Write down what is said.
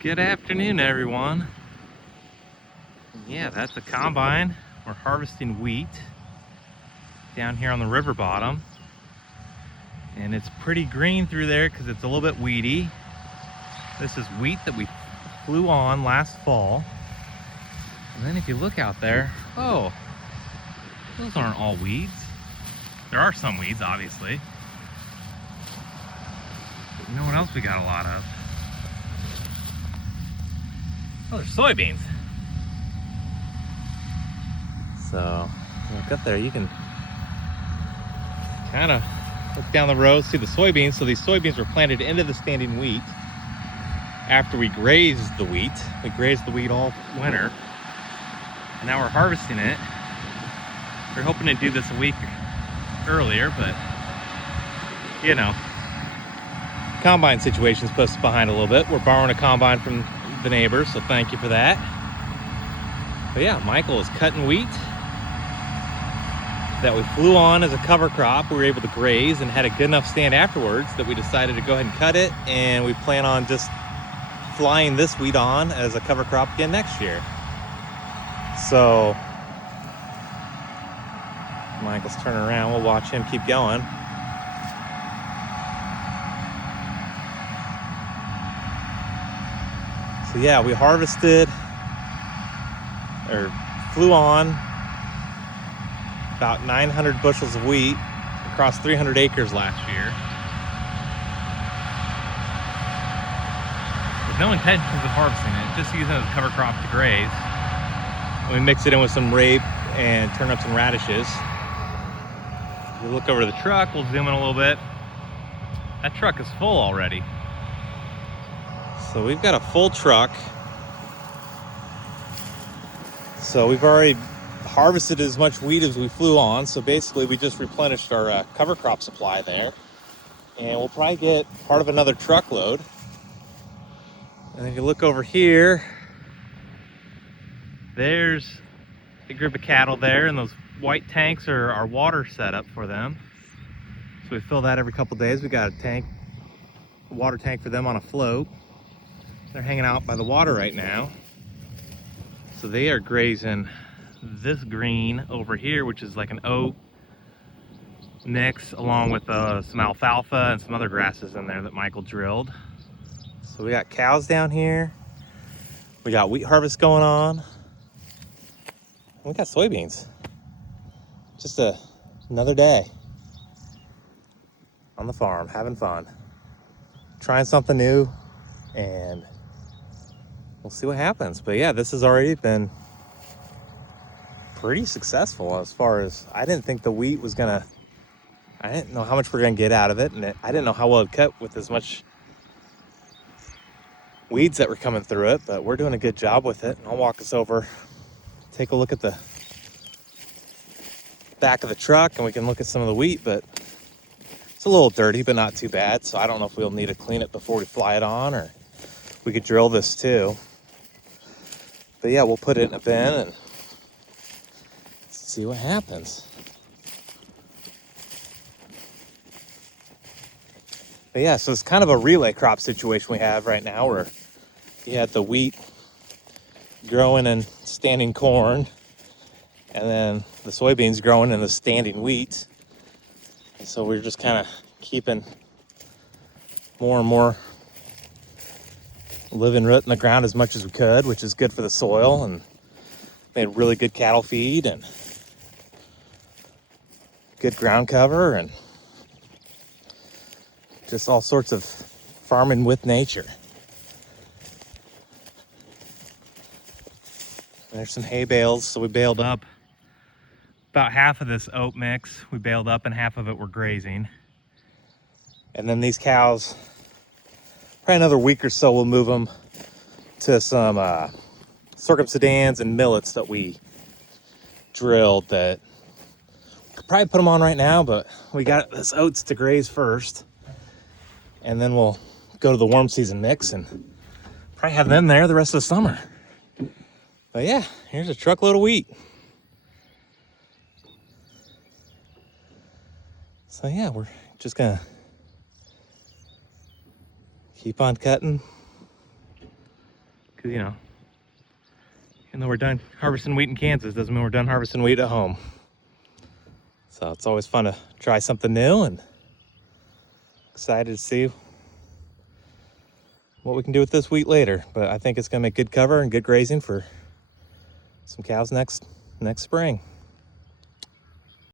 Good afternoon, everyone. Yeah, that's a combine. We're harvesting wheat down here on the river bottom. And it's pretty green through there because it's a little bit weedy. This is wheat that we flew on last fall. And then if you look out there, oh, those aren't all weeds. There are some weeds, obviously. But you know what else we got a lot of? Oh, there's soybeans. So, look up there, you can kind of look down the road, see the soybeans. So these soybeans were planted into the standing wheat after we grazed the wheat. We grazed the wheat all winter. And now we're harvesting it. We're hoping to do this a week earlier, but you know, combine situation's put us behind a little bit. We're borrowing a combine from the neighbors, so thank you for that. But yeah, Michael is cutting wheat that we flew on as a cover crop. We were able to graze and had a good enough stand afterwards that we decided to go ahead and cut it, and we plan on just flying this wheat on as a cover crop again next year. So Michael's turning around. We'll watch him keep going. So yeah, we harvested or flew on about 900 bushels of wheat across 300 acres last year. With no intentions of harvesting it, just using it as a cover crop to graze. And we mix it in with some rape and turnips and radishes. If you look over the truck, we'll zoom in a little bit. That truck is full already. So we've got a full truck. So we've already harvested as much wheat as we flew on. So basically we just replenished our cover crop supply there. And we'll probably get part of another truckload. And if you look over here, there's a group of cattle there, and those white tanks are our water setup for them. So we fill that every couple days. We got a water tank for them on a float. They're hanging out by the water right now. So they are grazing this green over here, which is like an oat mix, along with some alfalfa and some other grasses in there that Michael drilled. So we got cows down here. We got wheat harvest going on. We got soybeans. Just another day on the farm, having fun, trying something new, and we'll see what happens. But yeah, this has already been pretty successful as far as, I didn't think the wheat was gonna, I didn't know how much we're gonna get out of it, and I didn't know how well it cut with as much weeds that were coming through it, but we're doing a good job with it. And I'll walk us over, take a look at the back of the truck, and we can look at some of the wheat. But it's a little dirty, but not too bad. So I don't know if we'll need to clean it before we fly it on, or we could drill this too. But yeah, we'll put it in a bin and see what happens. But yeah, so it's kind of a relay crop situation we have right now, where you had the wheat growing in standing corn, and then the soybeans growing in the standing wheat. And so we're just kind of keeping more and more living root in the ground as much as we could, which is good for the soil, and made really good cattle feed and good ground cover, and just all sorts of farming with nature. There's some hay bales, so we baled up about half of this oat mix. We baled up, and half of it we're grazing. And then these cows, probably another week or so, we'll move them to some sorghum sedans and millets that we drilled. That we could probably put them on right now, but we got this oats to graze first, and then we'll go to the warm season mix and probably have them there the rest of the summer. But yeah, here's a truckload of wheat. So yeah, we're just gonna keep on cutting, Because, you know, even though we're done harvesting wheat in Kansas, doesn't mean we're done harvesting wheat at home. So it's always fun to try something new, and excited to see what we can do with this wheat later. But I think it's gonna make good cover and good grazing for some cows next spring.